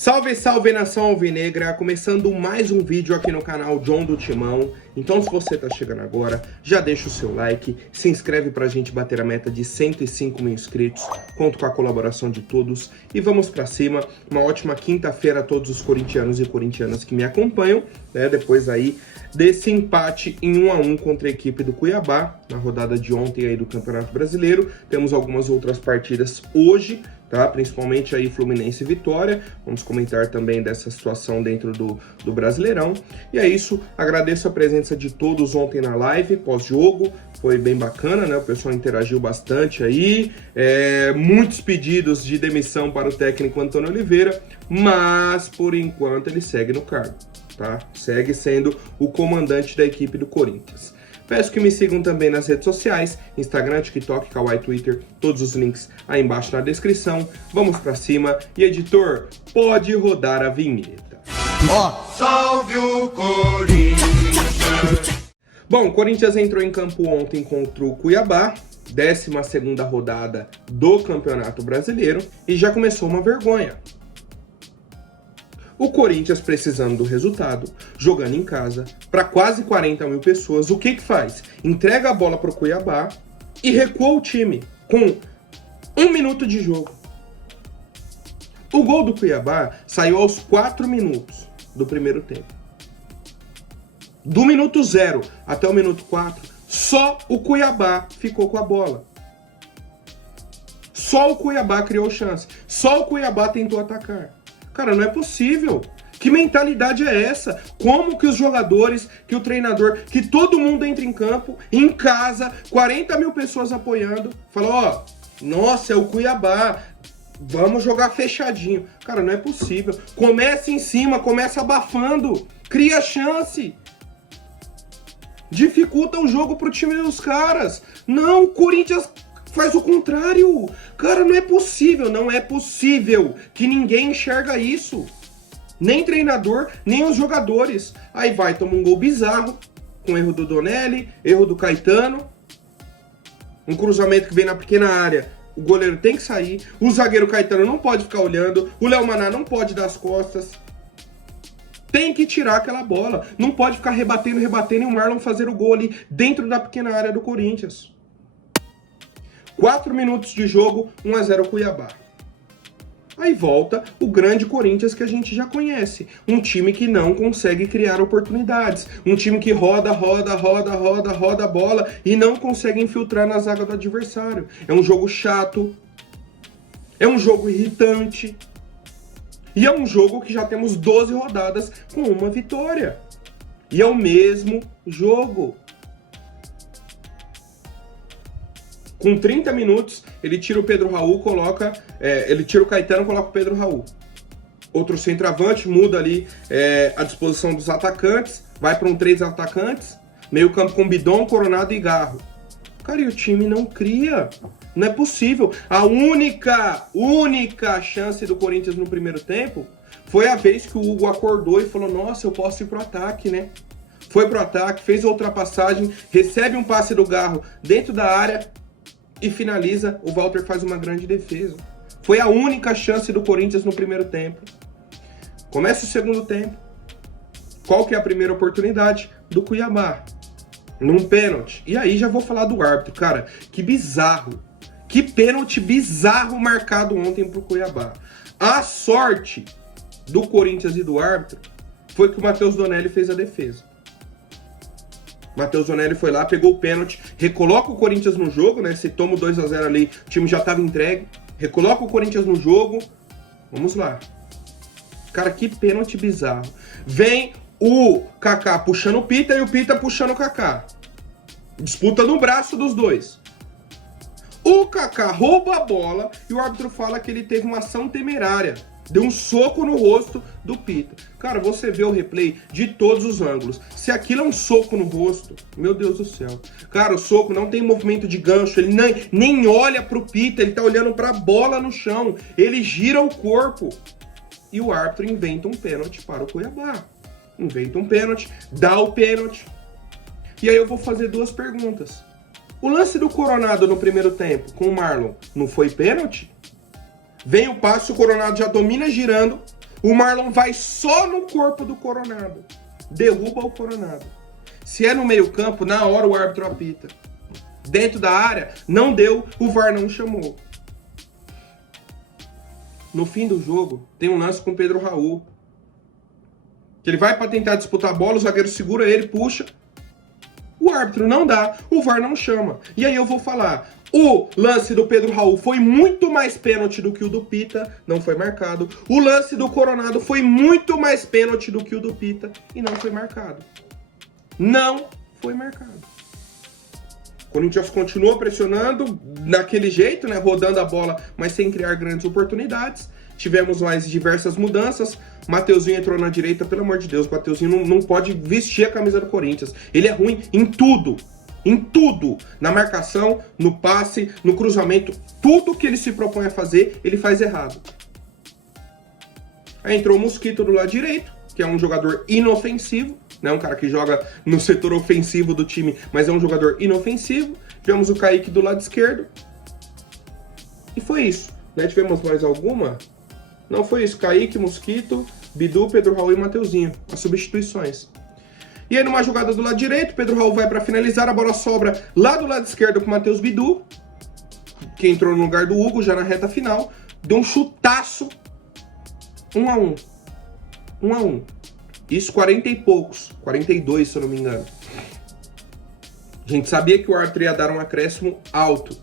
Salve, salve nação alvinegra, começando mais um vídeo aqui no canal John do Timão. Então se você tá chegando agora, já deixa o seu like, se inscreve pra gente bater a meta de 105 mil inscritos, conto com a colaboração de todos e vamos pra cima. Uma ótima quinta-feira a todos os corintianos e corintianas que me acompanham, né? Depois aí desse empate em 1-1 contra a equipe do Cuiabá, na rodada de ontem aí do Campeonato Brasileiro. Temos algumas outras partidas hoje, tá? Principalmente aí Fluminense e Vitória. Vamos comentar também dessa situação dentro do Brasileirão. E é isso, agradeço a presença de todos ontem na live, pós-jogo. Foi bem bacana, né? O pessoal interagiu bastante aí. Muitos pedidos de demissão para o técnico Antônio Oliveira, mas por enquanto ele segue no cargo, tá? Segue sendo o comandante da equipe do Corinthians. Peço que me sigam também nas redes sociais, Instagram, TikTok, Kawaii, Twitter, todos os links aí embaixo na descrição. Vamos pra cima e editor, pode rodar a vinheta. Salve o Corinthians! Bom, o Corinthians entrou em campo ontem contra o Cuiabá, 12ª rodada do Campeonato Brasileiro, e já começou uma vergonha. O Corinthians precisando do resultado, jogando em casa, para quase 40 mil pessoas, o que faz? Entrega a bola para o Cuiabá e recua o time com 1 minuto de jogo. O gol do Cuiabá saiu aos 4 minutos do primeiro tempo. Do minuto 0 até o minuto 4, só o Cuiabá ficou com a bola. Só o Cuiabá criou chance, só o Cuiabá tentou atacar. Cara, não é possível. Que mentalidade é essa? Como que os jogadores, que o treinador, que todo mundo entra em campo, em casa, 40 mil pessoas apoiando, fala, nossa, é o Cuiabá, vamos jogar fechadinho. Cara, não é possível. Começa em cima, começa abafando, cria chance. Dificulta o jogo pro time dos caras. Não, o Corinthians faz o contrário. Cara, não é possível que ninguém enxerga isso. Nem treinador, nem os jogadores. Aí vai, toma um gol bizarro, com erro do Donelli, erro do Caetano. Um cruzamento que vem na pequena área, o goleiro tem que sair. O zagueiro Caetano não pode ficar olhando. O Léo Maná não pode dar as costas. Tem que tirar aquela bola. Não pode ficar rebatendo e o Marlon fazer o gol ali dentro da pequena área do Corinthians. 4 minutos de jogo, 1-0 Cuiabá. Aí volta o grande Corinthians que a gente já conhece. Um time que não consegue criar oportunidades. Um time que roda a bola e não consegue infiltrar na zaga do adversário. É um jogo chato. É um jogo irritante. E é um jogo que já temos 12 rodadas com uma vitória. E é o mesmo jogo. Com 30 minutos, ele tira o Pedro Raul, ele tira o Caetano, coloca o Pedro Raul. Outro centroavante, muda ali a disposição dos atacantes, vai para 3 atacantes, meio campo com Bidon, Coronado e Garro. Cara, e o time não cria. Não é possível. A única chance do Corinthians no primeiro tempo foi a vez que o Hugo acordou e falou, nossa, eu posso ir pro ataque, né? Foi pro ataque, fez a ultrapassagem, recebe um passe do Garro dentro da área, e finaliza, o Walter faz uma grande defesa. Foi a única chance do Corinthians no primeiro tempo. Começa o segundo tempo. Qual que é a primeira oportunidade? Do Cuiabá. Num pênalti. E aí já vou falar do árbitro. Cara, que bizarro. Que pênalti bizarro marcado ontem pro Cuiabá. A sorte do Corinthians e do árbitro foi que o Matheus Donelli fez a defesa. Matheus Donelli foi lá, pegou o pênalti, recoloca o Corinthians no jogo, né? Se toma o 2-0 ali, o time já estava entregue. Recoloca o Corinthians no jogo. Vamos lá. Cara, que pênalti bizarro. Vem o Kaká puxando o Pita e o Pita puxando o Kaká. Disputa no braço dos dois. O Kaká rouba a bola e o árbitro fala que ele teve uma ação temerária. Deu um soco no rosto do Pita. Cara, você vê o replay de todos os ângulos. Se aquilo é um soco no rosto, meu Deus do céu. Cara, o soco não tem movimento de gancho, ele nem olha pro Pita, ele tá olhando pra bola no chão. Ele gira o corpo. E o árbitro inventa um pênalti para o Cuiabá. Inventa um pênalti, dá o pênalti. E aí eu vou fazer 2 perguntas. O lance do Coronado no primeiro tempo com o Marlon não foi pênalti? Vem o passe, o Coronado já domina girando. O Marlon vai só no corpo do Coronado. Derruba o Coronado. Se é no meio campo, na hora o árbitro apita. Dentro da área, não deu, o VAR não chamou. No fim do jogo, tem um lance com o Pedro Raul. Que ele vai para tentar disputar a bola, o zagueiro segura ele, puxa. O árbitro não dá, o VAR não chama. E aí eu vou falar, o lance do Pedro Raul foi muito mais pênalti do que o do Pita, não foi marcado. O lance do Coronado foi muito mais pênalti do que o do Pita e não foi marcado. Não foi marcado. O Corinthians continuou pressionando daquele jeito, né, rodando a bola, mas sem criar grandes oportunidades. Tivemos mais diversas mudanças. Mateuzinho entrou na direita, pelo amor de Deus, o Mateuzinho não pode vestir a camisa do Corinthians. Ele é ruim em tudo. Em tudo. Na marcação, no passe, no cruzamento. Tudo que ele se propõe a fazer, ele faz errado. Aí entrou o Mosquito do lado direito, que é um jogador inofensivo. Não é um cara que joga no setor ofensivo do time, mas é um jogador inofensivo. Tivemos o Kaique do lado esquerdo. E foi isso. Né? Tivemos mais alguma? Não, foi isso. Kaique, Mosquito, Bidu, Pedro Raul e Mateuzinho. As substituições. E aí numa jogada do lado direito, Pedro Raul vai para finalizar, a bola sobra lá do lado esquerdo com o Matheus Bidu, que entrou no lugar do Hugo já na reta final. Deu um chutaço. 1-1. 1-1. Isso 40 e poucos. 42, se eu não me engano. A gente sabia que o árbitro ia dar um acréscimo alto.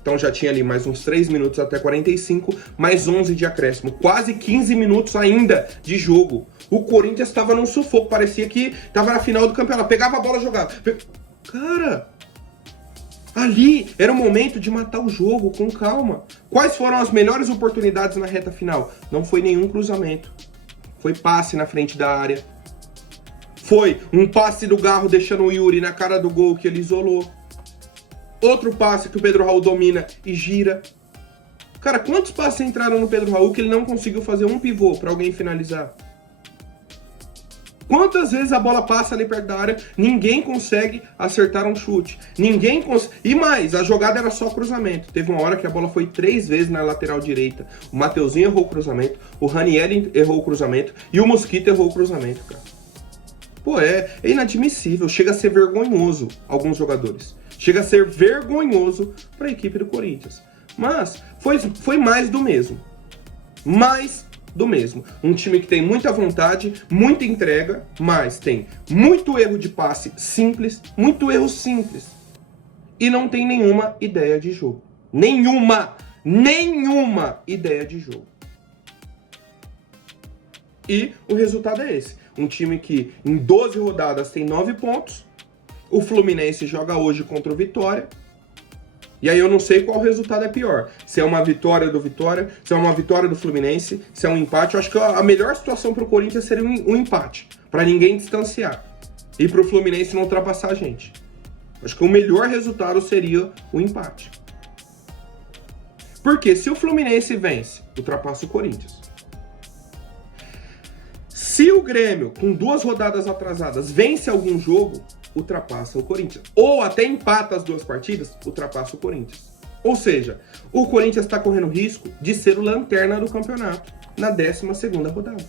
Então já tinha ali mais uns 3 minutos até 45, mais 11 de acréscimo. Quase 15 minutos ainda de jogo. O Corinthians estava num sufoco, parecia que estava na final do campeonato. Pegava a bola, jogava. Cara, ali era o momento de matar o jogo com calma. Quais foram as melhores oportunidades na reta final? Não foi nenhum cruzamento. Foi passe na frente da área. Foi um passe do Garro deixando o Yuri na cara do gol que ele isolou. Outro passe que o Pedro Raul domina e gira. Cara, quantos passes entraram no Pedro Raul que ele não conseguiu fazer um pivô para alguém finalizar? Quantas vezes a bola passa ali perto da área, ninguém consegue acertar um chute. Ninguém consegue. E mais, a jogada era só cruzamento. Teve uma hora que a bola foi 3 vezes na lateral direita. O Mateuzinho errou o cruzamento, o Raniel errou o cruzamento e o Mosquito errou o cruzamento, cara. Pô, é inadmissível. Chega a ser vergonhoso alguns jogadores. Chega a ser vergonhoso para a equipe do Corinthians. Mas foi mais do mesmo. Mais do mesmo. Um time que tem muita vontade, muita entrega, mas tem muito erro de passe simples, muito erro simples. E não tem nenhuma ideia de jogo. Nenhuma ideia de jogo. E o resultado é esse. Um time que em 12 rodadas tem 9 pontos. O Fluminense joga hoje contra o Vitória. E aí eu não sei qual resultado é pior. Se é uma vitória do Vitória, se é uma vitória do Fluminense, se é um empate. Eu acho que a melhor situação para o Corinthians seria um empate. Para ninguém distanciar. E para o Fluminense não ultrapassar a gente. Acho que o melhor resultado seria o empate. Porque se o Fluminense vence, ultrapassa o Corinthians. Se o Grêmio, com 2 rodadas atrasadas, vence algum jogo, ultrapassa o Corinthians. Ou até empata as 2 partidas, ultrapassa o Corinthians. Ou seja, o Corinthians está correndo risco de ser o lanterna do campeonato na 12ª rodada.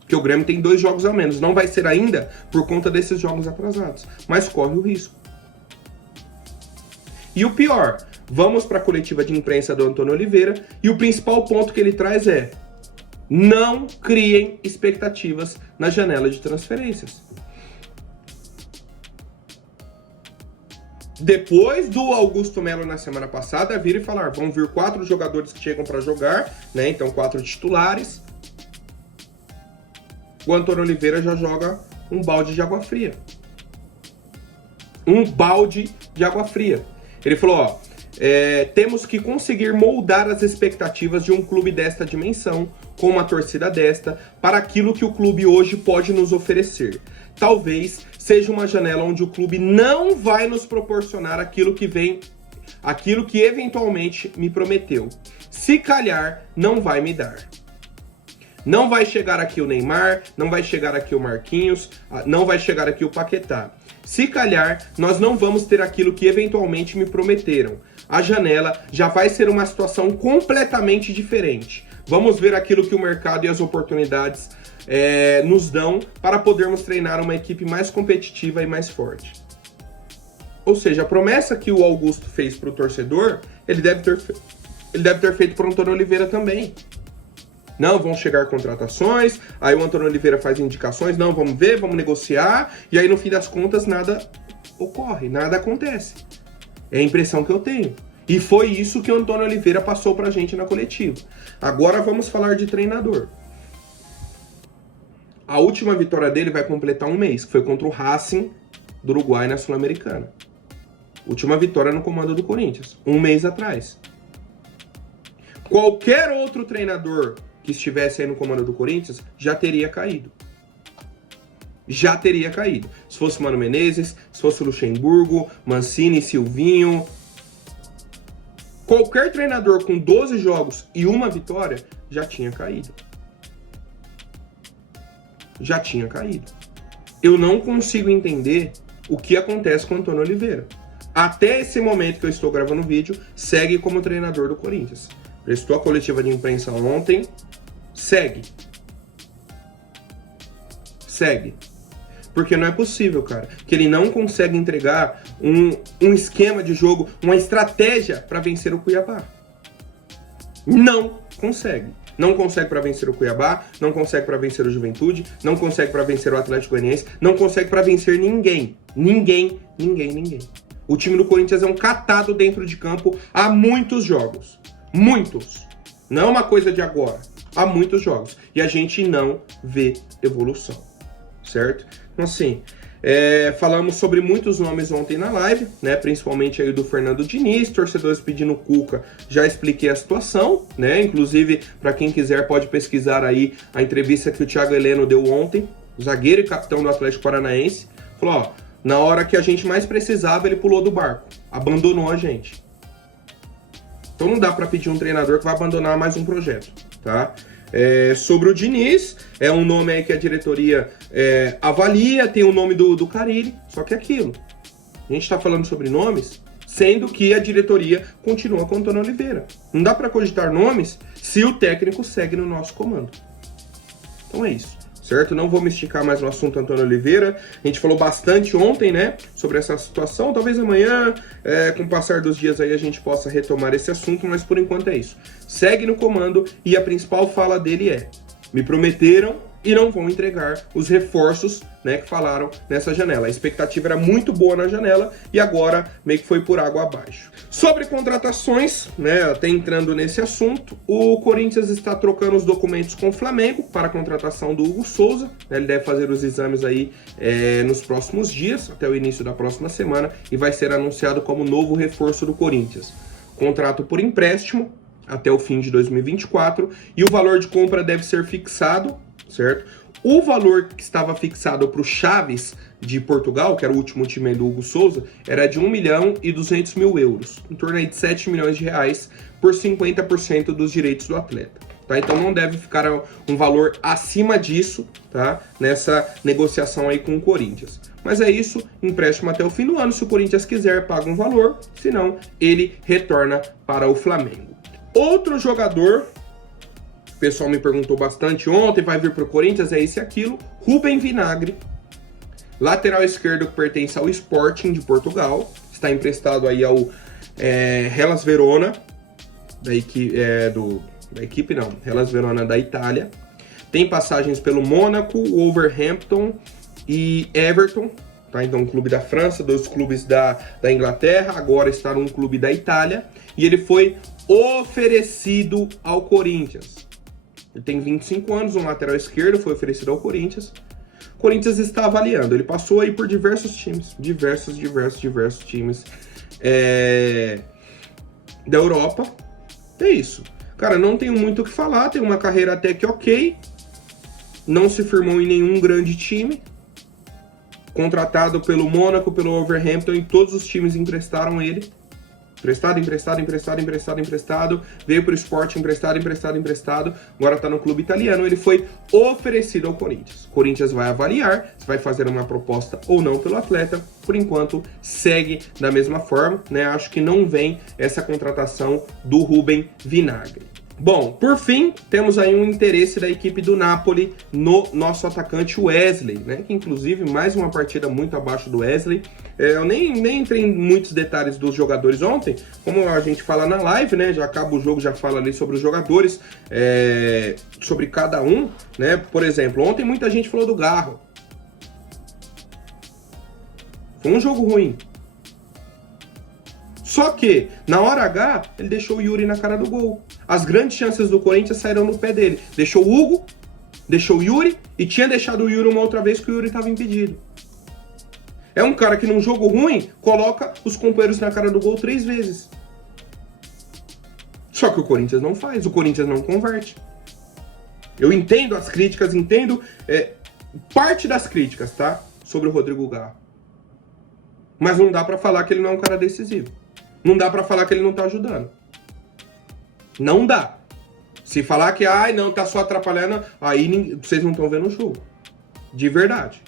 Porque o Grêmio tem 2 jogos a menos. Não vai ser ainda por conta desses jogos atrasados, mas corre o risco. E o pior, vamos para a coletiva de imprensa do Antônio Oliveira e o principal ponto que ele traz é: não criem expectativas na janela de transferências. Depois do Augusto Melo na semana passada vir e falar, vão vir 4 jogadores que chegam para jogar, né? Então 4 titulares. O Antônio Oliveira já joga um balde de água fria. Um balde de água fria. Ele falou, ó, temos que conseguir moldar as expectativas de um clube desta dimensão, com uma torcida desta, para aquilo que o clube hoje pode nos oferecer. Talvez seja uma janela onde o clube não vai nos proporcionar aquilo que eventualmente me prometeu. Se calhar, não vai me dar. Não vai chegar aqui o Neymar, não vai chegar aqui o Marquinhos, não vai chegar aqui o Paquetá. Se calhar, nós não vamos ter aquilo que eventualmente me prometeram. A janela já vai ser uma situação completamente diferente. Vamos ver aquilo que o mercado e as oportunidades nos dão para podermos treinar uma equipe mais competitiva e mais forte. Ou seja, a promessa que o Augusto fez para o torcedor, ele deve ter feito para o Antônio Oliveira também. Não, vão chegar contratações, aí o Antônio Oliveira faz indicações, não, vamos ver, vamos negociar, e aí no fim das contas nada ocorre, nada acontece. É a impressão que eu tenho. E foi isso que o Antônio Oliveira passou pra gente na coletiva. Agora vamos falar de treinador. A última vitória dele vai completar um mês, que foi contra o Racing do Uruguai na Sul-Americana. Última vitória no comando do Corinthians, um mês atrás. Qualquer outro treinador que estivesse aí no comando do Corinthians já teria caído. Já teria caído. Se fosse Mano Menezes, se fosse Luxemburgo, Mancini, Silvinho. Qualquer treinador com 12 jogos e uma vitória já tinha caído. Já tinha caído. Eu não consigo entender o que acontece com o Antônio Oliveira. Até esse momento que eu estou gravando o vídeo, segue como treinador do Corinthians. Prestou a coletiva de imprensa ontem, segue. Segue. Porque não é possível, cara, que ele não consegue entregar um esquema de jogo, uma estratégia para vencer o Cuiabá. Não consegue. Não consegue para vencer o Cuiabá, não consegue para vencer o Juventude, não consegue para vencer o Atlético Goianiense, não consegue para vencer ninguém. Ninguém. O time do Corinthians é um catado dentro de campo há muitos jogos. Muitos. Não é uma coisa de agora. Há muitos jogos. E a gente não vê evolução. Certo? Então, assim, falamos sobre muitos nomes ontem na live, né? Principalmente aí do Fernando Diniz, torcedores pedindo o Cuca, já expliquei a situação, né? Inclusive, para quem quiser, pode pesquisar aí a entrevista que o Thiago Heleno deu ontem, zagueiro e capitão do Atlético Paranaense. Falou, ó, na hora que a gente mais precisava, ele pulou do barco, abandonou a gente. Então não dá para pedir um treinador que vai abandonar mais um projeto, tá? Sobre o Diniz, é um nome aí que a diretoria avalia, tem o nome do Carille, só que é aquilo. A gente está falando sobre nomes, sendo que a diretoria continua com o Antônio Oliveira. Não dá para cogitar nomes se o técnico segue no nosso comando. Então é isso. Certo? Não vou me esticar mais no assunto Antônio Oliveira. A gente falou bastante ontem, né, sobre essa situação. Talvez amanhã, com o passar dos dias aí, a gente possa retomar esse assunto, mas por enquanto é isso. Segue no comando e a principal fala dele é: me prometeram e não vão entregar os reforços, né, que falaram nessa janela. A expectativa era muito boa na janela e agora meio que foi por água abaixo. Sobre contratações, né, até entrando nesse assunto, o Corinthians está trocando os documentos com o Flamengo para a contratação do Hugo Souza. Ele deve fazer os exames aí nos próximos dias, até o início da próxima semana, e vai ser anunciado como novo reforço do Corinthians. Contrato por empréstimo até o fim de 2024 e o valor de compra deve ser fixado, certo? O valor que estava fixado para o Chaves de Portugal, que era o último time do Hugo Souza, era de 1.200.000 euros, em torno aí de 7 milhões de reais por 50% dos direitos do atleta. Tá? Então não deve ficar um valor acima disso, tá? Nessa negociação aí com o Corinthians. Mas é isso, empréstimo até o fim do ano. Se o Corinthians quiser, paga um valor, senão ele retorna para o Flamengo. Outro jogador, o pessoal me perguntou bastante ontem, vai vir para o Corinthians, é esse e aquilo, Rubem Vinagre, lateral esquerdo que pertence ao Sporting de Portugal, está emprestado aí ao Hellas Verona, Hellas Verona da Itália, tem passagens pelo Mônaco, Wolverhampton e Everton, tá? Então um clube da França, 2 clubes da Inglaterra, agora está num clube da Itália, e ele foi oferecido ao Corinthians. Ele tem 25 anos, um lateral esquerdo, foi oferecido ao Corinthians. O Corinthians está avaliando, ele passou aí por diversos times, diversos times da Europa. É isso. Cara, não tenho muito o que falar, tem uma carreira até que ok, não se firmou em nenhum grande time, contratado pelo Mônaco, pelo Wolverhampton, e todos os times emprestaram ele. Emprestado, veio para o Sport, emprestado, agora está no clube italiano, ele foi oferecido ao Corinthians. O Corinthians vai avaliar se vai fazer uma proposta ou não pelo atleta, por enquanto segue da mesma forma, né? Acho que não vem essa contratação do Rubem Vinagre. Bom, por fim, temos aí um interesse da equipe do Napoli no nosso atacante Wesley, né? Que inclusive mais uma partida muito abaixo do Wesley. Eu nem entrei em muitos detalhes dos jogadores ontem, como a gente fala na live, né? Já acaba o jogo, já fala ali sobre os jogadores, sobre cada um, né? Por exemplo, ontem muita gente falou do Garro. Foi um jogo ruim. Só que, na hora H, ele deixou o Yuri na cara do gol. As grandes chances do Corinthians saíram no pé dele. Deixou o Hugo, deixou o Yuri e tinha deixado o Yuri uma outra vez que o Yuri estava impedido. É um cara que num jogo ruim coloca os companheiros na cara do gol 3 vezes. Só que o Corinthians não faz, o Corinthians não converte. Eu entendo as críticas, entendo parte das críticas, tá? Sobre o Rodrigo Garro. Mas não dá pra falar que ele não é um cara decisivo. Não dá pra falar que ele não tá ajudando. Não dá. Se falar que, não, tá só atrapalhando, aí vocês não estão vendo o jogo. De verdade.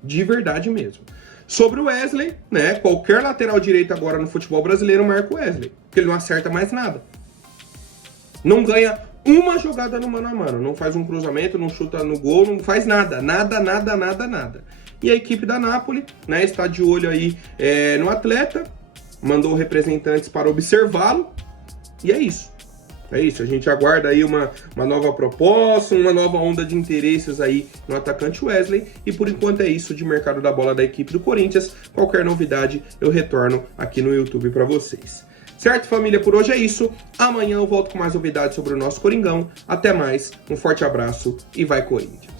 De verdade mesmo. Sobre o Wesley, né, qualquer lateral direito agora no futebol brasileiro marca o Wesley. Porque ele não acerta mais nada. Não ganha uma jogada no mano a mano. Não faz um cruzamento, não chuta no gol, não faz nada. Nada, nada, nada, nada. E a equipe da Napoli, né, está de olho aí no atleta. Mandou representantes para observá-lo. E é isso. É isso, a gente aguarda aí uma nova proposta, uma nova onda de interesses aí no atacante Wesley. E por enquanto é isso de mercado da bola da equipe do Corinthians. Qualquer novidade eu retorno aqui no YouTube para vocês. Certo, família? Por hoje é isso. Amanhã eu volto com mais novidades sobre o nosso Coringão. Até mais, um forte abraço e vai Corinthians!